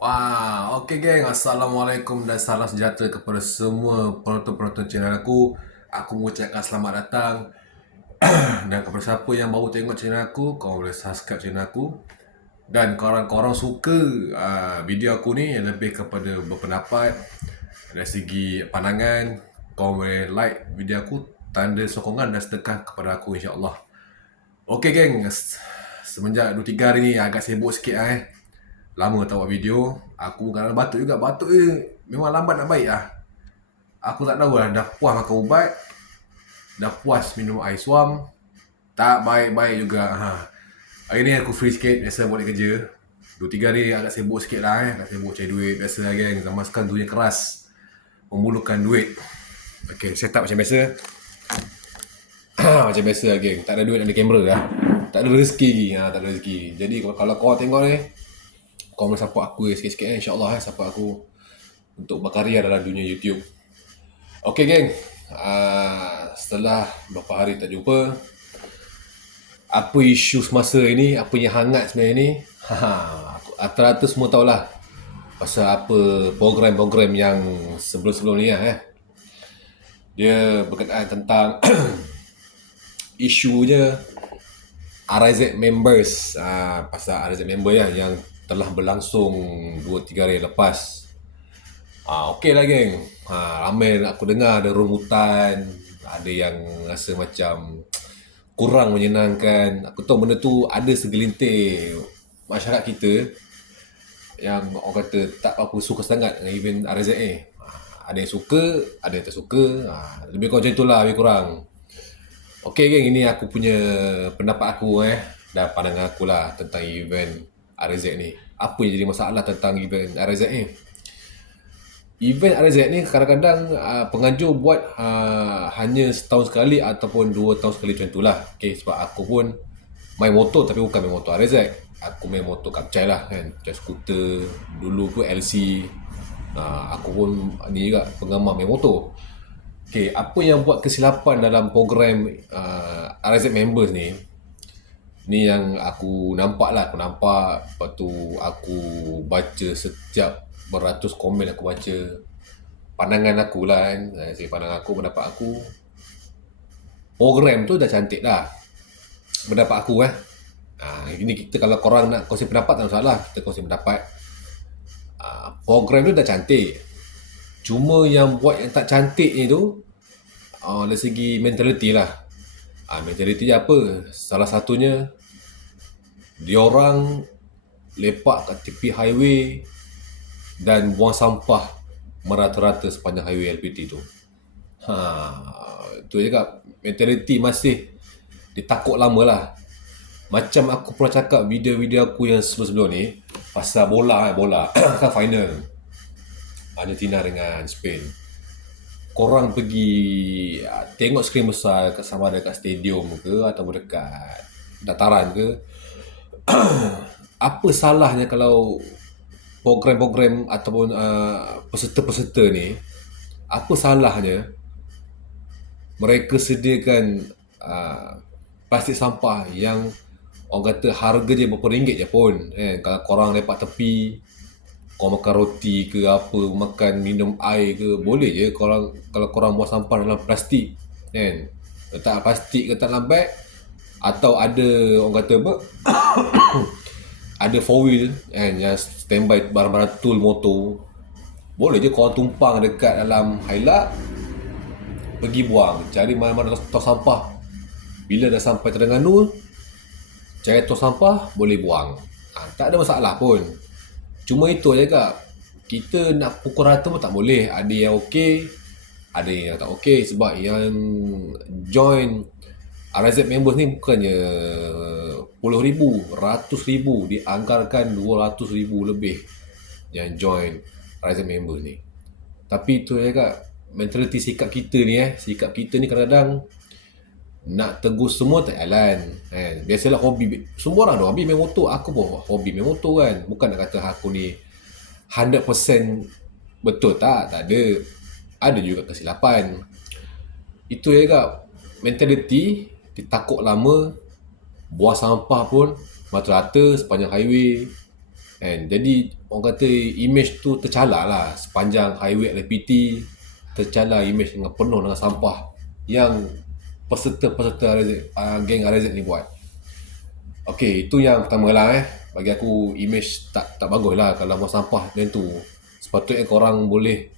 Wah, okey geng. Assalamualaikum dan salam sejahtera kepada semua penonton-penonton channel aku. Aku mengucapkan selamat datang. Dan kepada siapa yang baru tengok channel aku, korang boleh subscribe channel aku. Dan korang-korang suka video aku ni yang lebih kepada berpendapat dari segi pandangan, korang boleh like video aku, tanda sokongan dan sedekah kepada aku, insyaAllah. Okey geng, semenjak 2-3 hari ni agak sibuk sikit lama tak buat video. Aku kadang batuk juga. Batuk memang lambat nak baik lah. Aku tak tahu lah, dah puas makan ubat, dah puas minum air suam, tak baik-baik juga. Hari ni aku free sikit, biasa balik kerja. 2-3 hari agak sibuk sikit lah agak sibuk cari duit. Biasa lah geng, zaman sekarang dunia keras, memerlukan duit. Okay, set up macam biasa. Macam biasa lah geng, tak ada duit, ada kamera lah. Tak ada rezeki lagi, tak ada rezeki. Jadi kalau kau tengok ni, kau boleh support aku sikit-sikit insyaAllah support aku untuk berkarya dalam dunia YouTube. Okay geng, setelah beberapa hari tak jumpa, apa isu semasa ini, apa yang hangat sebenarnya ni, rata-rata semua tahulah pasal apa program-program yang sebelum-sebelum ni Dia berkenaan tentang isunya RIZ members, pasal RIZ member yang telah berlangsung 2-3 hari lepas. Okey lah geng. Ramai aku dengar ada rungutan, ada yang rasa macam kurang menyenangkan. Aku tahu benda tu ada segelintir masyarakat kita yang orang kata tak apa suka sangat dengan event RZ ni. Ada yang suka, ada yang tak suka. Lebih kurang macam itulah, lebih kurang. Okey geng, ini aku punya pendapat aku dan pandangan aku lah tentang event RZ ni. Apa yang jadi masalah tentang event RZ ni? Event RZ ni kadang-kadang pengajar buat hanya setahun sekali ataupun 2 tahun sekali macam itulah. Okay, sebab aku pun main motor tapi bukan main motor RZ. Aku main motor kapcai lah kan. Macam skuter, dulu pun LC. Aku pun ni juga penggemar main motor. Okay, apa yang buat kesilapan dalam program RZ members ni, ni yang aku nampak lah. Aku nampak, lepas tu aku baca setiap beratus komen, aku baca pandangan aku lah kan. Dari pandangan aku, pendapat aku, program tu dah cantik lah, pendapat aku ini kita kalau korang nak kongsi pendapat tak masalah, kita kongsi pendapat. Program tu dah cantik, cuma yang buat yang tak cantik ni tu dari segi mentality lah. Mentality dia apa? Salah satunya, diorang lepak kat tepi highway dan buang sampah merata-rata sepanjang highway LPT tu. Tu juga mentality masih ditakut lama lah. Macam aku pernah cakap video-video aku yang sebelum-sebelum ni pasal bola kan final Argentina dengan Spain. Korang pergi tengok skrin besar sama ada dekat stadium ke ataupun dekat dataran ke, apa salahnya kalau program-program ataupun peserta-peserta ni, apa salahnya mereka sediakan plastik sampah yang orang kata harga dia berapa ringgit je pun Kalau korang lepak tepi, korang makan roti ke apa, makan minum air ke, boleh je korang, kalau korang buang sampah dalam plastik letak plastik ke dalam beg, atau ada orang kata apa ada 4 wheel yang standby barang-barang tool motor, boleh je korang tumpang dekat dalam highlight, pergi buang, cari mana-mana tong sampah. Bila dah sampai Terengganu, cari tong sampah, boleh buang. Tak ada masalah pun. Cuma itu je kak, kita nak pukul rata pun tak boleh. Ada yang okey, ada yang tak okey. Sebab yang join RZ members ni bukannya puluh ribu, ratus ribu, dianggarkan 200 ribu lebih yang join RZ members ni. Tapi itu je kak, mentaliti sikap kita ni sikap kita ni kadang-kadang nak tegur semua tak jalan Biasalah hobi, semua orang ada hobi main motor, aku pun hobi main motor kan. Bukan nak kata aku ni 100% betul, tak ada juga kesilapan. Itu je kak, mentaliti ditakut lama, buang sampah pun rata-rata sepanjang highway, And jadi orang kata image tu tercalar lah sepanjang highway LPT, tercalar image dengan penuh dengan sampah yang peserta-peserta geng RZ ni buat. Okey, itu yang pertama lah bagi aku image tak bagus lah kalau buang sampah macam tu. Sepatutnya korang boleh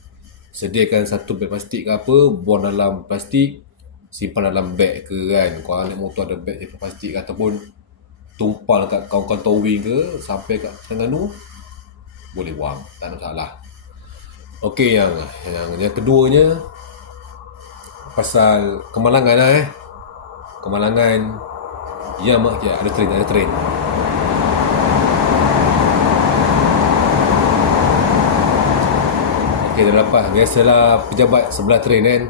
sediakan satu beg plastik ke apa, buang dalam plastik, simpan dalam beg ke kan. Korang naik motor ada beg plastik ke, ataupun tumpal kat kawan-kawan towing ke sampai kat Terengganu, boleh buang, tak ada masalah. Okey, yang keduanya pasal kemalangan lah kemalangan. Ya mak, ya ada train. Okey, dah lepas. Biasalah pejabat sebelah train kan.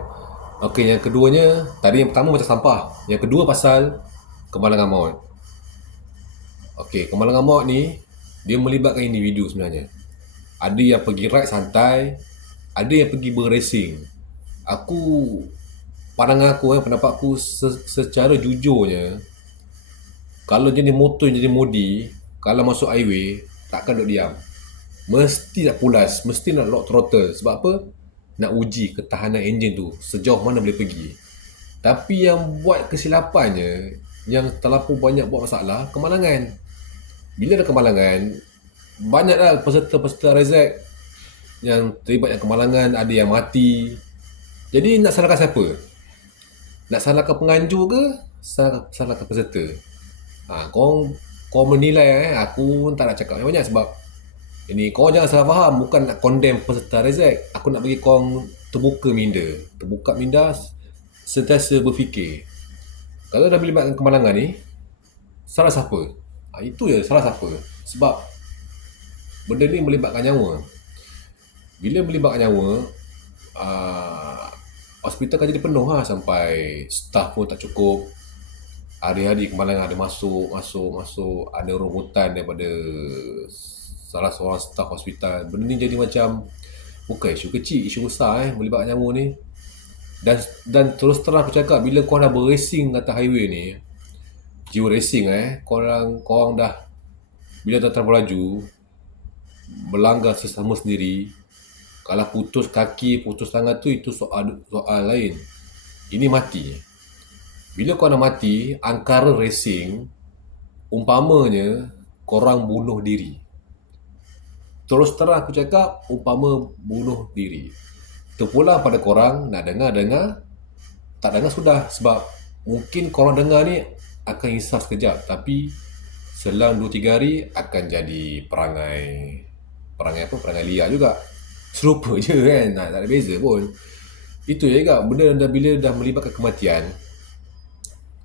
Okey, yang keduanya, tadi yang pertama macam sampah. Yang kedua pasal kemalangan maut. Okey, kemalangan maut ni dia melibatkan individu sebenarnya. Ada yang pergi ride santai, ada yang pergi berracing. Pandangan aku pendapat aku secara jujurnya, kalau jenis motor jenis modi, kalau masuk highway takkan duduk diam. Mesti nak pulas, mesti nak lock throttle. Sebab apa? Nak uji ketahanan enjin tu sejauh mana boleh pergi. Tapi yang buat kesilapannya, yang terlalu banyak buat masalah, kemalangan. Bila ada kemalangan, banyaklah peserta-peserta RZ yang terlibat yang kemalangan, ada yang mati. Jadi nak salahkan siapa? Nak salahkan penganjur ke? Salahkan peserta? Kau menilai aku tak nak cakap banyak sebab ini kau jangan salah faham, bukan nak condemn peserta RZ. Aku nak bagi kau terbuka minda, sentiasa berfikir. Kalau dah melibatkan kemalangan ni, salah siapa? Itu je salah siapa. Sebab benda ni melibatkan nyawa. Bila melibatkan nyawa, hospital kan jadi penuh sampai staff pun tak cukup. Hari-hari kemalangan ada masuk, ada rungutan daripada salah seorang staf hospital. Benda ni jadi macam bukan isu kecil, isu besar melibatkan nyawa ni. Dan terus terang aku cakap, bila korang dah beracing atas highway ni, jiwa racing korang dah, bila dah terlalu laju, melanggar sesama sendiri, kalau putus kaki, putus tangan tu, itu soal lain. Ini mati. Bila korang dah mati, angkara racing, umpamanya korang bunuh diri. Terus terang aku cakap, umpama bunuh diri, terpulang pada korang nak dengar, tak dengar sudah. Sebab mungkin korang dengar ni akan insaf sekejap, tapi selang 2-3 hari akan jadi perangai liar juga. Serupa je kan, tak ada beza pun. Itu je juga, benda bila dah melibatkan kematian,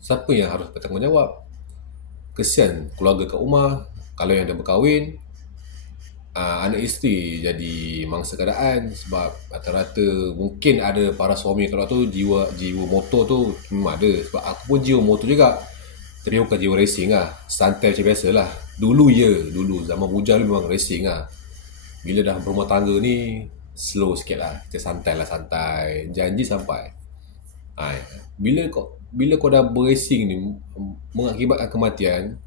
siapa yang harus bertanggungjawab? Kesian keluarga kat rumah. Kalau yang dah berkahwin, anak isteri jadi mangsa keadaan. Sebab rata-rata mungkin ada para suami kalau tu jiwa motor tu memang ada. Sebab aku pun jiwa motor juga, tapi bukan jiwa racing lah. Santai macam biasa lah. Dulu zaman bujang memang racing lah. Bila dah berumah tangga ni, slow sikit lah. Kita santai. Janji sampai. Bila kau dah beracing ni mengakibatkan kematian,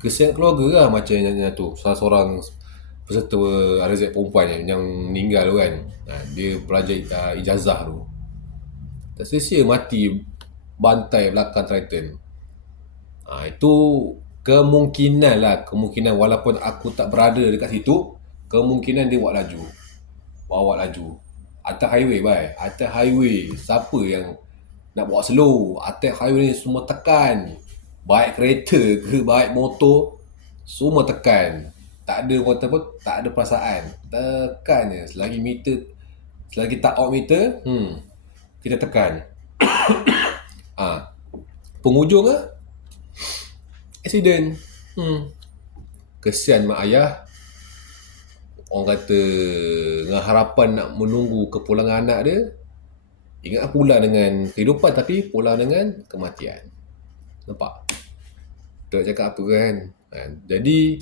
kesian keluarga lah. Macam yang tu, salah seorang peserta RZ perempuan yang meninggal tu kan, dia pelajar ijazah tu, tak sia-sia mati bantai belakang Triton. Itu kemungkinan walaupun aku tak berada dekat situ, kemungkinan dia bawa laju atas highway. Siapa yang nak bawa slow atas highway ni? Semua tekan, baik kereta ke baik motor, semua tekan. Tak ada tak ada perasaan, tekan je. Selagi tak out meter, kita tekan. Penghujung accident. Kesian mak ayah. Orang kata dengan harapan nak menunggu kepulangan anak dia, ingat pulang dengan kehidupan tapi pulang dengan kematian. Nampak? Tak cakap apa kan? Jadi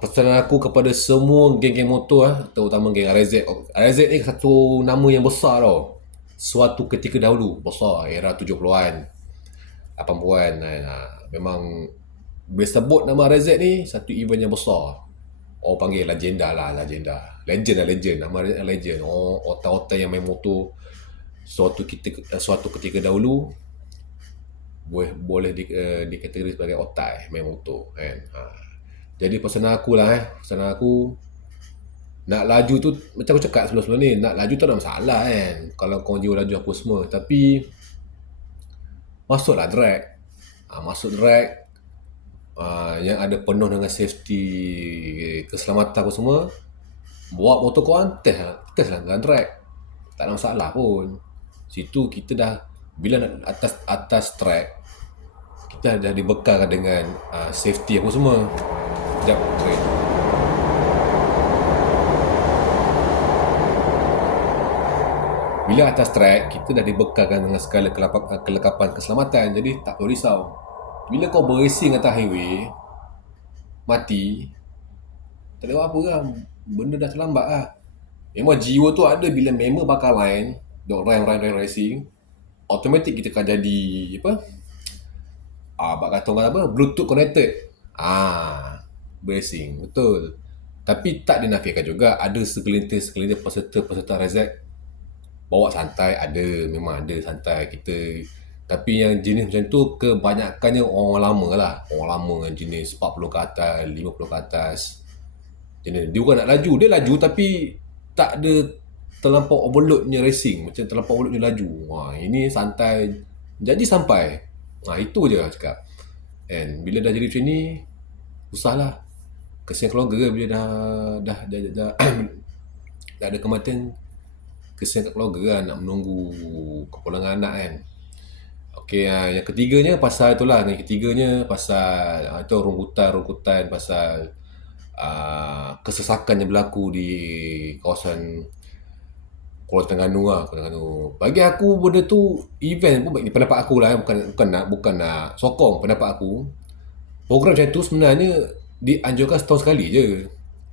pesanan aku kepada semua geng-geng motor, terutama geng RZ. RZ ni satu nama yang besar tau. Suatu ketika dahulu, besar, era 70-an, 80-an. Memang bila sebut nama RZ ni, satu event yang besar. Oh, panggil legenda lah, legenda. Legend lah, legend. Nama dia legend. Oh, otak-otak yang main motor suatu ketika dahulu boleh dikategori sebagai otak main motor kan. Jadi pesanan aku lah pesanan aku, nak laju tu macam aku cakap sebelum-sebelum ni, nak laju tu tak ada masalah kan. Kalau kau jiwa laju apa semua, tapi masuklah drag. Masuk drag yang ada penuh dengan safety, keselamatan apa semua. Bawa motor korang test lah dalam track, tak ada masalah pun. Situ kita dah, bila nak atas track, kita dah dibekalkan dengan safety apa semua. Sekejap, train. Bila atas track, kita dah dibekalkan dengan segala kelengkapan keselamatan. Jadi tak perlu risau. Bila kau berracing atas highway, mati, tak ada apa kan. Benda dah terlambat lah. Memang jiwa tu ada bila member bakal line, dok ride racing, automatic kita akan jadi apa? Bak kata orang apa? Bluetooth connected. Racing, betul. Tapi tak dinafikan juga ada segelintir peserta Razak bawa santai, memang ada santai kita. Tapi yang jenis macam tu kebanyakannya orang lama lah. Orang lama yang jenis 40 ke atas, 50 ke atas. Jenis dia bukan nak laju, dia laju tapi tak ada terlampau overload punya racing, macam terlampau overload punya laju. Ini santai jadi sampai. Itu je lah cakap. And bila dah jadi macam ni, susahlah. Kesian keluarga bila dah dah ada kematian, kesian kat keluarga kan, nak menunggu kepulangan anak kan. Okey, yang ketiganya pasal itulah. Yang ketiganya pasal itu rungkutan pasal kesesakan yang berlaku di kawasan Kuala Terengganu lah. Bagi aku benda tu event pun, bagi pendapat aku lah, bukan nak sokong pendapat aku. Program macam tu sebenarnya dianjurkan setahun sekali je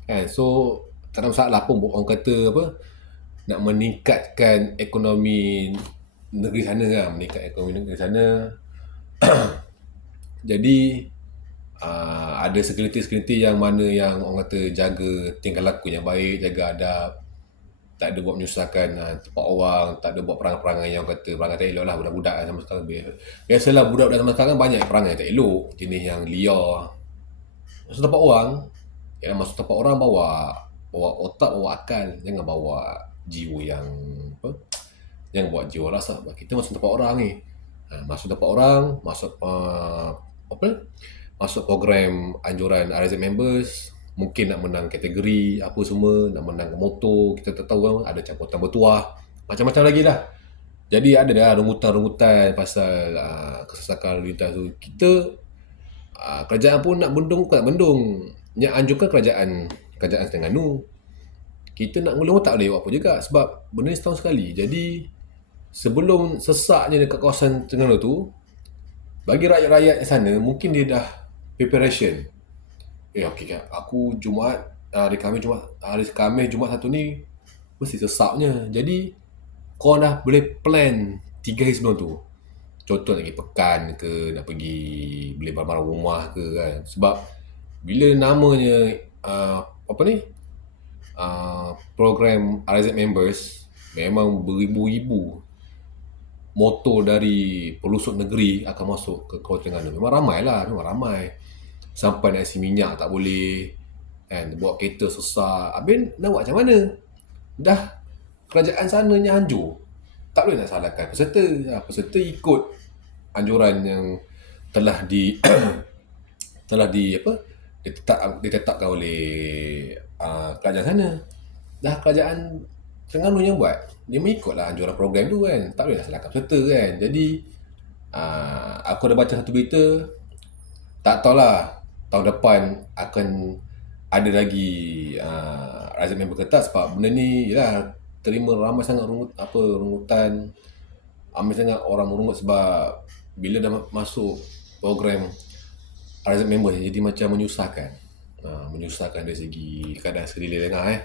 kan. So tak ada masalah pun orang kata apa, nak meningkatkan ekonomi negeri sana kan, meningkat ekonomi negeri sana. Jadi ada segelintir yang mana yang orang kata jaga tingkah laku yang baik, jaga adab, tak ada buat menyusahkan tempat orang, tak ada buat perangai-perangai yang orang kata perangai tak elok lah. Budak-budak zaman sekarang biasalah, budak-budak zaman sekarang banyak perangai tak elok, jenis yang liar. Masuk tempat orang, masuk tempat orang bawa otak, bawa akal, jangan bawa jiwa yang apa, jangan bawa jiwa rasa. Kita masuk tempat orang ni, masuk tempat orang, masuk program anjuran RZ members, mungkin nak menang kategori apa semua, nak menang motor, kita tak tahu kan, ada campuran bertuah, macam-macam lagi lah. Jadi ada dah rungutan-rungutan pasal kesesakan lalu lintas tu. Kita kerajaan pun nak bendung, bukan nak bendung, yang anjurkan kerajaan Terengganu. Kita nak ngulung tak boleh buat apa juga, sebab benda ni setahun sekali. Jadi sebelum sesaknya dekat kawasan Terengganu tu, bagi rakyat-rakyat sana mungkin dia dah preparation. Okey kan, aku hari Khamis Jumaat satu ni mesti sesaknya. Jadi kau dah boleh plan 3 hari sebelum tu. Contoh nak pergi pekan ke, nak pergi beli barang-barang rumah ke kan. Sebab bila namanya program RZ members, memang beribu-ribu motor dari pelosok negeri akan masuk ke Kuala Terengganu. Memang ramai. Sampai nak isi minyak tak boleh kan, bawa kereta susah. Habis nak buat macam mana? Dah kerajaan sana yang anjur, tak boleh nak salahkan peserta. Peserta ikut anjuran yang telah ditetapkan oleh kerajaan sana. Dah kerajaan Terengganu yang buat, dia mengikutlah anjuran program tu kan, tak boleh nak salahkan peserta kan. Jadi aku dah baca satu berita, tak tahulah tahun depan akan ada lagi RZ member kertas, sebab benda ni yalah, terima ramai sangat rungutan, ramai sangat orang merungut. Sebab bila dah masuk program RZ member jadi macam menyusahkan dari segi keadaan sekeliling orang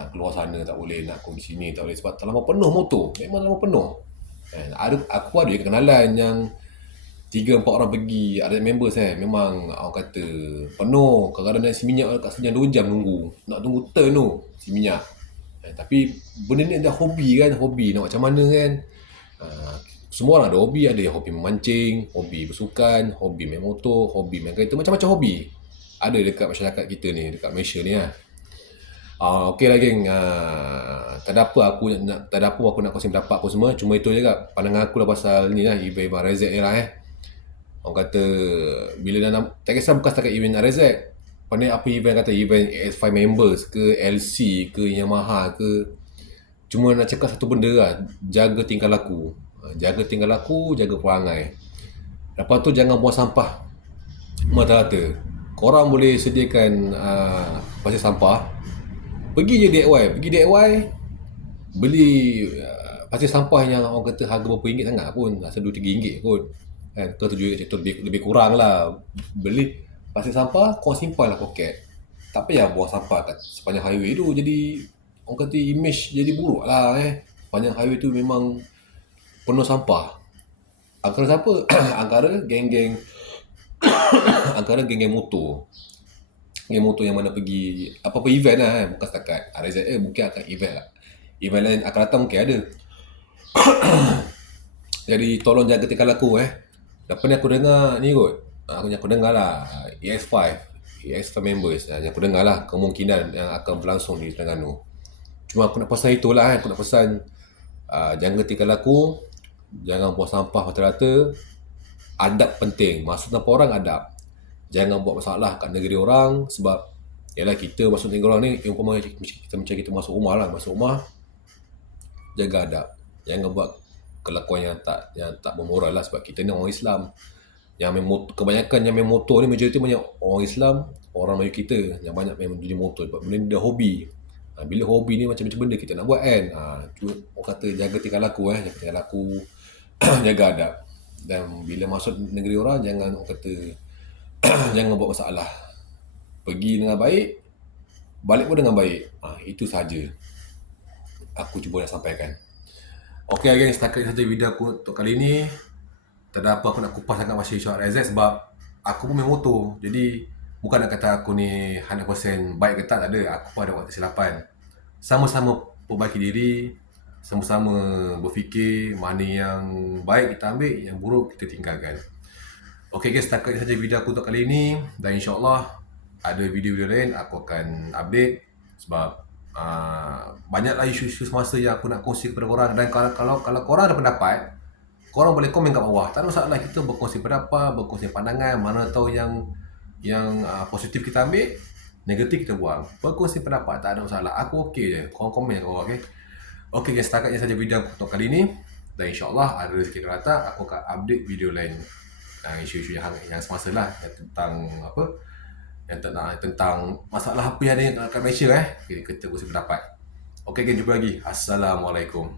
nak keluar sana tak boleh, nak pergi sini tak boleh, sebab terlalu penuh motor, memang terlalu penuh. Aku ada kenalan yang 3-4 orang pergi, ada members memang orang kata penuh. Kadang-kadang nasi minyak kat sini 2 jam nunggu. Nak tunggu turn tu, si minyak. Tapi benda ni dah hobi kan, hobi nak macam mana kan. Semua orang ada hobi, ada yang hobi memancing, hobi bersukan, hobi main motor, hobi main kereta, macam-macam hobi. Ada dekat masyarakat kita ni, dekat Malaysia ni lah. Okey lah geng. Tak ada apa aku nak kongsi pendapat aku semua. Cuma itu je kak pandangan aku lah pasal ni lah, event Rezek ni lah Orang kata bila dah tak kisah bukan setakat event Rezek. Pandai apa event kata event AS5 members ke LC ke Yamaha ke. Cuma nak cakap satu benda lah, jaga tingkah laku. Jaga tingkah laku, jaga perangai. Lepas tu jangan buang sampah mata-mata. Korang boleh sediakan pasir sampah. Pergi je DIY, beli pasir sampah yang orang kata harga berapa ringgit sangat pun, rasa 2-3 ringgit kot kan, ke 7 ringgit tu lebih kurang lah. Beli pasir sampah, kau simpan lah poket. Tak payah buang sampah kat sepanjang highway tu, jadi orang kata image jadi buruk lah sepanjang highway tu memang penuh sampah. Antara siapa? Antara geng-geng motor. Geng motor yang mana pergi apa-apa event lah bukan setakat RZA, mungkin akan event lah. Event lain akan datang mungkin ada. Jadi tolong jaga tingkah laku Lepas ni aku dengar ni kot. Aku dengar lah ES5 members yang aku dengar lah kemungkinan yang akan berlangsung di Terengganu. Cuma aku nak pesan itulah aku nak pesan jaga tingkah laku, jangan buang sampah rata-rata. Adab penting, masuk tanpa orang adab. Jangan buat masalah kat negeri orang, sebab yalah kita masuk negeri orang ni umpama kita macam kita masuk rumah lah, masuk rumah jaga adab. Jangan buat kelakuan yang tak bermoral lah, sebab kita ni orang Islam. Yang kebanyakan yang main motor ni majoriti banyak orang Islam, orang Melayu kita yang banyak main jenis motor sebab benda ni dah hobi. Bila hobi ni macam-macam benda kita nak buat kan. Orang kata jaga tingkah laku jaga tingkah laku, jaga adab. Dan bila masuk negeri orang jangan orang kata jangan buat masalah. Pergi dengan baik, balik pun dengan baik. Itu saja aku cuba nak sampaikan. Okey guys, setakat saja video aku untuk kali ni. Tak ada apa aku nak kupas sangat masih isu RZ sebab aku pun main motor. Jadi bukan nak kata aku ni 100% baik ke tak ada. Aku pun ada buat kesilapan. Sama-sama perbaiki diri, sama-sama berfikir mana yang baik kita ambil, yang buruk kita tinggalkan. Okey guys, setakat saja video aku untuk kali ini. Dan insyaAllah ada video-video lain aku akan update. Sebab banyaklah isu-isu semasa yang aku nak kongsi kepada korang. Dan kalau korang ada pendapat, korang boleh komen kat bawah. Tak ada masalah, kita berkongsi pendapat, berkongsi pandangan. Mana tahu yang positif kita ambil, negatif kita buang. Berkongsi pendapat, tak ada masalah. Aku okey je. Korang komen kat bawah, okey? Okey guys, setakat saja video aku untuk kali ini. Dan insyaAllah ada rezeki rata, aku akan update video lain. Isu-isu yang semasa lah, yang tentang apa, yang tentang masalah apa yang ada kat Malaysia kita kongsi pendapat. Okey, jumpa lagi. Assalamualaikum.